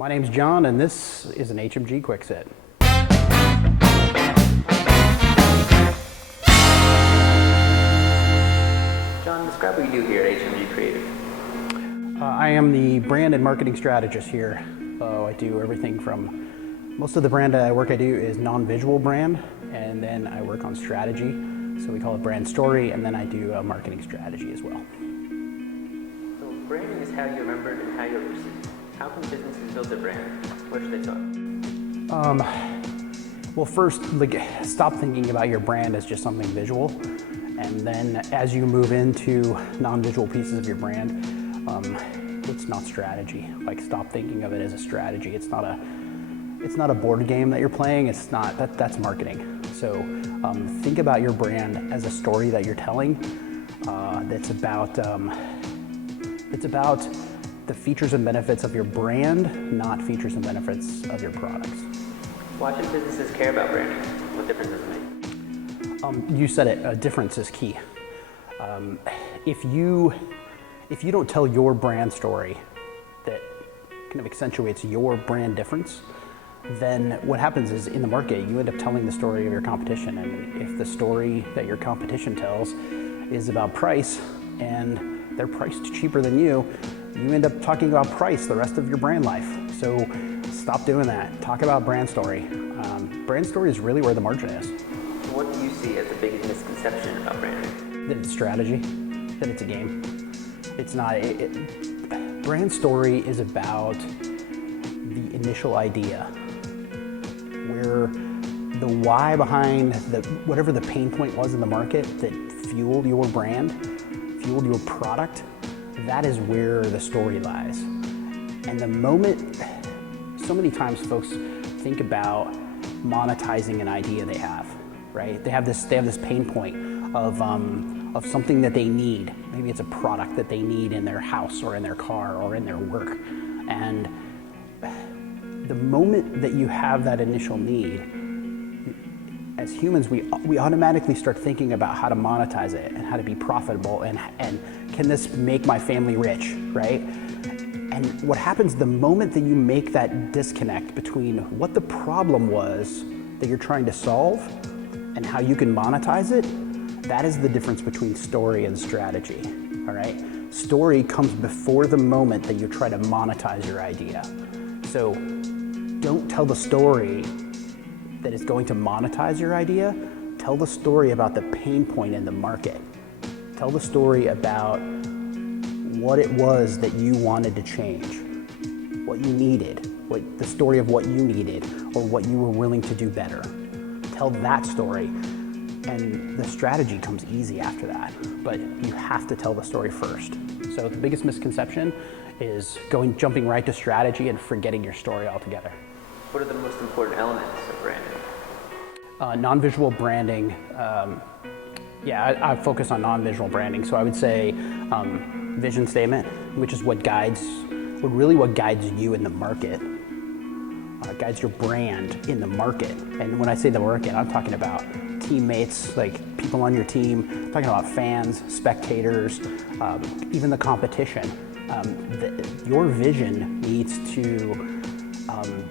My name's John, and this is an HMG QuickSit. John, describe what you do here at HMG Creative. I am the Brand and Marketing Strategist here. I do everything from, most of the brand work I do is non-visual brand, and then I work on strategy. So we call it brand story, and then I do marketing strategy as well. So branding is how you're remembered and how you're perceived. How can businesses build their brand? Where should they start? Well, first, stop thinking about your brand as just something visual. And then as you move into non-visual pieces of your brand, it's not strategy. Stop thinking of it as a strategy. It's not a board game that you're playing. That's marketing. So think about your brand as a story that you're telling. That's about the features and benefits of your brand, not features and benefits of your products. Why should businesses care about branding? What difference does it make? You said it, a difference is key. If you don't tell your brand story that kind of accentuates your brand difference, then what happens is in the market, you end up telling the story of your competition. And if the story that your competition tells is about price and they're priced cheaper than you end up talking about price the rest of your brand life. So stop doing that. Talk about brand story. Brand story is really where the margin is. What do you see as the biggest misconception about branding? That it's strategy, that it's a game. It's not. Brand story is about the initial idea, where the why behind whatever the pain point was in the market that fueled your brand, fueled your product. That is where the story lies. And the moment, so many times folks think about monetizing an idea they have, right? They have this pain point of something that they need. Maybe it's a product that they need in their house or in their car or in their work. And the moment that you have that initial need, as humans, we automatically start thinking about how to monetize it and how to be profitable and can this make my family rich, right? And what happens the moment that you make that disconnect between what the problem was that you're trying to solve and how you can monetize it, that is the difference between story and strategy, all right? Story comes before the moment that you try to monetize your idea. So don't tell the story that is going to monetize your idea. Tell the story about the pain point in the market. Tell the story about what it was that you wanted to change, what you needed, the story of what you needed or what you were willing to do better. Tell that story, and the strategy comes easy after that, but you have to tell the story first. So the biggest misconception is jumping right to strategy and forgetting your story altogether. What are the most important elements of branding? Non-visual branding, I focus on non-visual branding. So I would say vision statement, which is what guides you in the market, guides your brand in the market. And when I say the market, I'm talking about teammates, like people on your team, I'm talking about fans, spectators, even the competition. Your vision needs to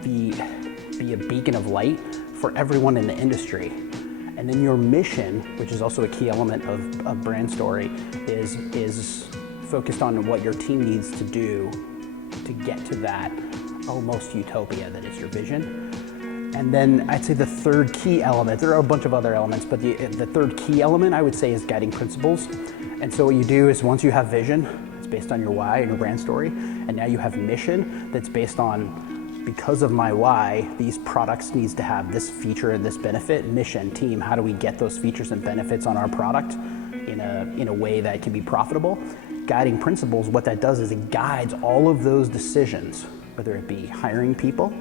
be a beacon of light for everyone in the industry. And then your mission, which is also a key element of brand story, is focused on what your team needs to do to get to that almost utopia that is your vision. And then I'd say the third key element, there are a bunch of other elements, but the third key element I would say is guiding principles. And so what you do is once you have vision, it's based on your why and your brand story, and now you have mission that's based on, because of my why, these products needs to have this feature and this benefit. Mission, team, how do we get those features and benefits on our product in a way that can be profitable? Guiding principles, what that does is it guides all of those decisions, whether it be hiring people,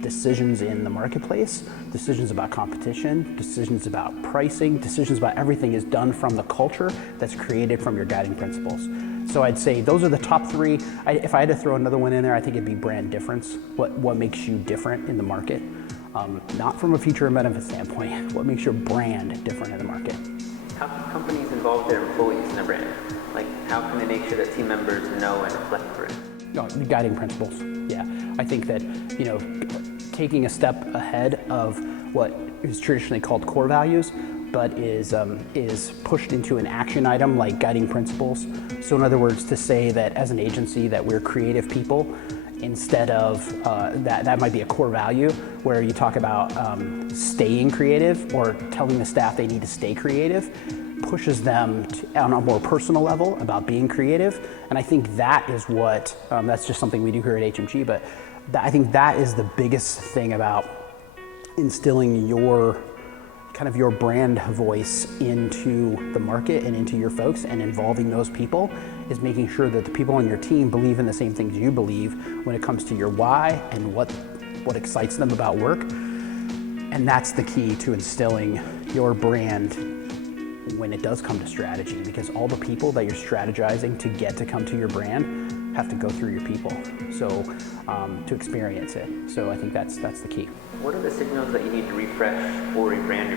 decisions in the marketplace, decisions about competition, decisions about pricing, decisions about everything is done from the culture that's created from your guiding principles. So I'd say those are the top three. If I had to throw another one in there, I think it'd be brand difference. What makes you different in the market? Not from a feature and benefit standpoint. What makes your brand different in the market? How can companies involve their employees in their brand? How can they make sure that team members know and reflect the brand? Guiding principles. Yeah, I think that taking a step ahead of what is traditionally called core values, but is pushed into an action item like guiding principles. So in other words, to say that as an agency that we're creative people, instead of that might be a core value where you talk about staying creative or telling the staff they need to stay creative, pushes them on a more personal level about being creative. And I think that is what, that's just something we do here at HMG, but I think that is the biggest thing about instilling your brand voice into the market and into your folks and involving those people, is making sure that the people on your team believe in the same things you believe when it comes to your why and what excites them about work. And that's the key to instilling your brand when it does come to strategy, because all the people that you're strategizing to get to come to your brand have to go through your people, so to experience it. So I think that's the key. What are the signals that you need to refresh or rebrand your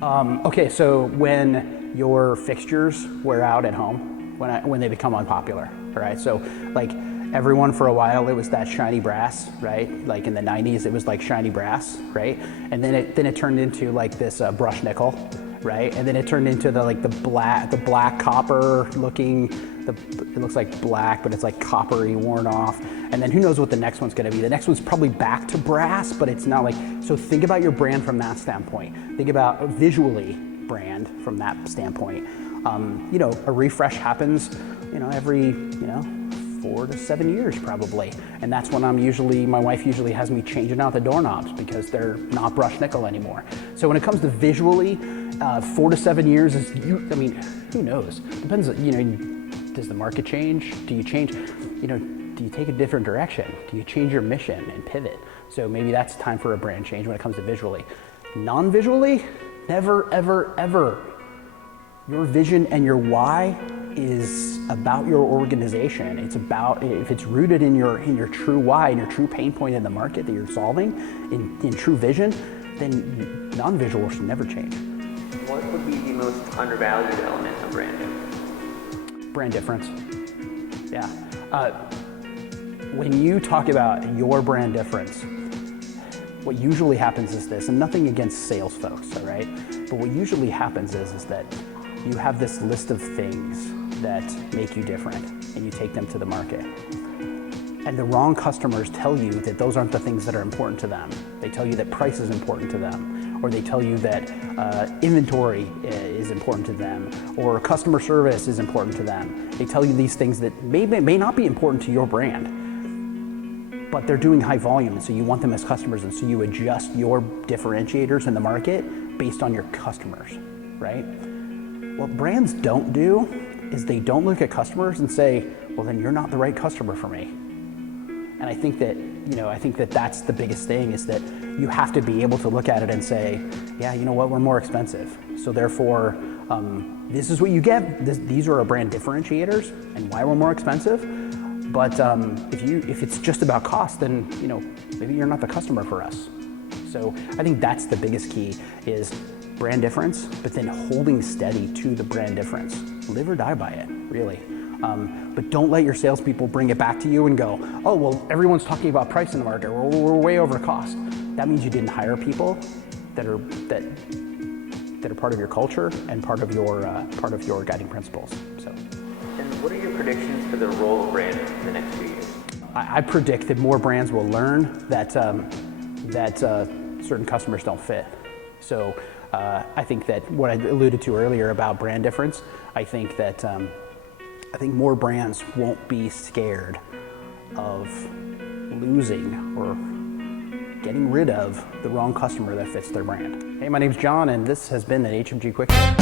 business? Okay, so when your fixtures wear out at home, when they become unpopular, right? So like everyone for a while, it was that shiny brass, right? Like in the 90s, it was like shiny brass, right? And then it turned into like this brushed nickel, right? And then it turned into the black copper looking. It looks like black, but it's like coppery, worn off. And then who knows what the next one's gonna be. The next one's probably back to brass, but it's not like, so think about your brand from that standpoint. Think about visually brand from that standpoint. A refresh happens, every, 4 to 7 years probably. And that's when my wife usually has me changing out the doorknobs because they're not brushed nickel anymore. So when it comes to visually, 4 to 7 years is, who knows? Depends, does the market change? Do you change, do you take a different direction? Do you change your mission and pivot? So maybe that's time for a brand change when it comes to visually. Non-visually, never, ever, ever. Your vision and your why is about your organization. It's about, if it's rooted in your true why and your true pain point in the market that you're solving, in true vision, then non-visual should never change. What would be the most undervalued element of branding? Brand difference. Yeah. When you talk about your brand difference, what usually happens is this, and nothing against sales folks, all right? But what usually happens is that you have this list of things that make you different, and you take them to the market. And the wrong customers tell you that those aren't the things that are important to them. They tell you that price is important to them, or they tell you that inventory is important to them, or customer service is important to them. They tell you these things that may not be important to your brand, but they're doing high volume, and so you want them as customers, and so you adjust your differentiators in the market based on your customers, right? What brands don't do is they don't look at customers and say, well, then you're not the right customer for me. And I think that that's the biggest thing, is that you have to be able to look at it and say, yeah, you know what, we're more expensive. So therefore, this is what you get. These are our brand differentiators and why we're more expensive. But if it's just about cost, then maybe you're not the customer for us. So I think that's the biggest key, is brand difference, but then holding steady to the brand difference. Live or die by it, really. But don't let your salespeople bring it back to you and go, oh, well, everyone's talking about price in the market. We're way over cost. That means you didn't hire people that are part of your culture and part of your guiding principles. So. And what are your predictions for the role of brand in the next few years? I predict that more brands will learn that certain customers don't fit. So I think that what I alluded to earlier about brand difference, I think more brands won't be scared of losing or getting rid of the wrong customer that fits their brand. Hey, my name's John, and this has been an HMG QuickSit.